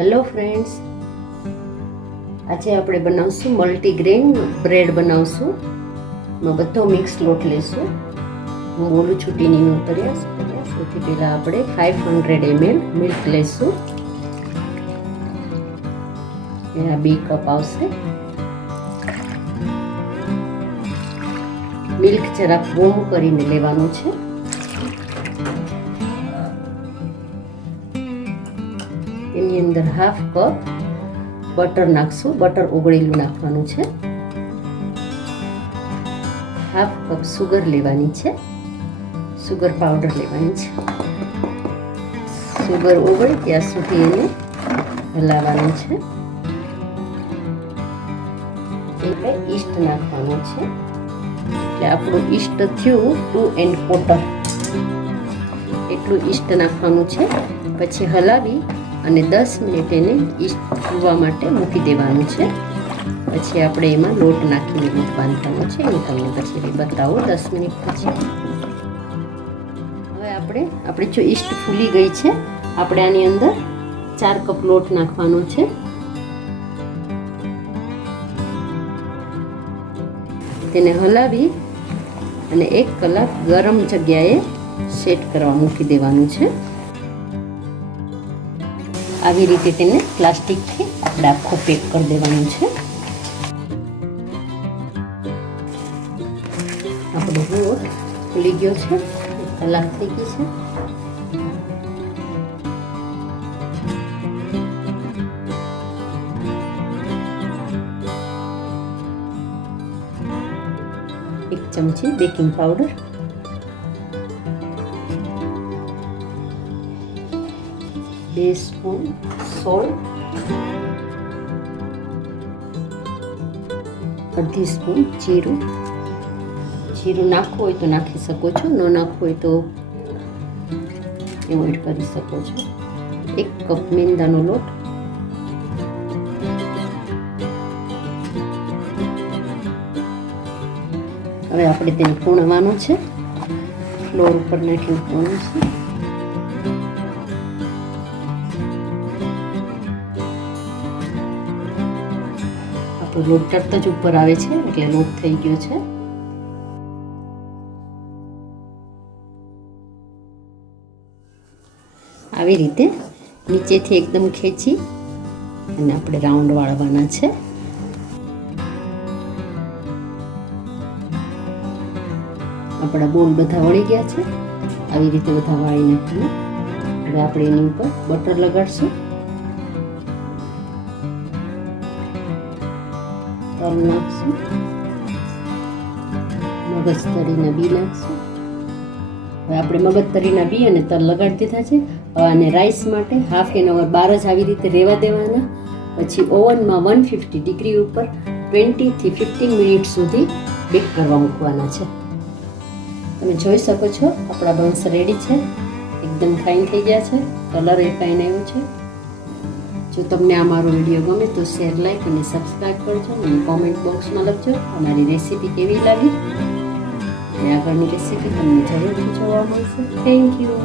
Hello friends, આજે આપણે બનાવશું મલ્ટીગ્રેન બ્રેડ બનાવશું. એમાં બધો મિક્સ લોટ લઈશું. હું બોલું છું ટીનીનો પ્રયાસ. સૌથી પહેલાં આપણે 500 ml મિલ્ક લઈશું. આ 2 કપ આવશે. મિલ્ક જરાક વોર્મ કરીને લેવાનું છે. એની અંદર હાફ કપ બટર નાખશું. બટર ઓગળેલું નાખવાનું છે. હાફ કપ સુગર લેવાની છે. સુગર પાવડર લેવાની છે. સુગર ઓગળે ત્યાં સુધી એને હલાવવાનું છે. એટલે ઈસ્ટ નાખવાનું છે. એટલે આપણું ઈસ્ટ થયું 2¼ એટલું ઈસ્ટ નાખવાનું છે. પછી હલાવી અને 10 મિનિટ એને ઈસ્ટ ફૂલવા માટે મૂકી દેવાનું છે. પછી આપણે એમાં લોટ નાખીને લોટ બાંધવાનો છે. હું તમને પછી બતાવું 10 મિનિટ પછી. હવે આપણે જો ઈસ્ટ ફૂલી ગઈ છે, આપણે આની અંદર 4 કપ લોટ નાખવાનો છે. તેને હલાવી અને 1 કલાક ગરમ જગ્યાએ સેટ કરવા મૂકી દેવાનું છે. આવી રીતે તેને પ્લાસ્ટિકથી આપણે આખો પેક કરી દેવાનું છે. આપણો લોટ ફૂલી ગયો છે. 1 કલાક થઈ ગઈ છે. એક ચમચી baking powder, 2 spoon salt, 1/2 spoon જીરું. જીરું નાખવું હોય તો નાખી શકો છો, ન નાખવું હોય તો એવોઈડ કરી શકો છો. 1 કપ મેંદાનો લોટ, હવે આપણે તેને પૂણવાનું છે. ફ્લોર ઉપર નાખીને પૂણવું છે. લોટ તરત જ ઉપર આવે છે એટલે લોટ થઈ ગયો છે. આવી રીતે નીચેથી એકદમ ખેંચી અને આપણે રાઉન્ડ વાળવાના છે. આપણા બોલ બધા વળી ગયા છે. આવી રીતે બધા વાળી નાખીને હવે આપણે એની ઉપર બટર લગાડશું. તલ નાખશું. મગજતરીના બી નાખશું. હવે આપણે મગજતરીના બી અને તલ લગાડી દીધા છે. હવે આને રાઈસ માટે ½ એન અવર બહાર જ આવી રીતે રહેવા દેવાના. પછી ઓવનમાં 150 ડિગ્રી ઉપર 20 થી 15 મિનિટ સુધી બેક કરવા મૂકવાના છે. તમે જોઈ શકો છો આપણા બન્સ રેડી છે. એકદમ ફાઇન થઈ ગયા છે. કલર એ ફાઇન આવ્યો છે. જો તમને આ મારો વિડીયો ગમે તો શેર, લાઈક અને સબસ્ક્રાઈબ કરજો અને કોમેન્ટ બોક્સમાં લખજો અમારી રેસીપી કેવી લાગી. અને આગળની રેસીપી તમને જરૂરથી જોવા મળશે. Thank you.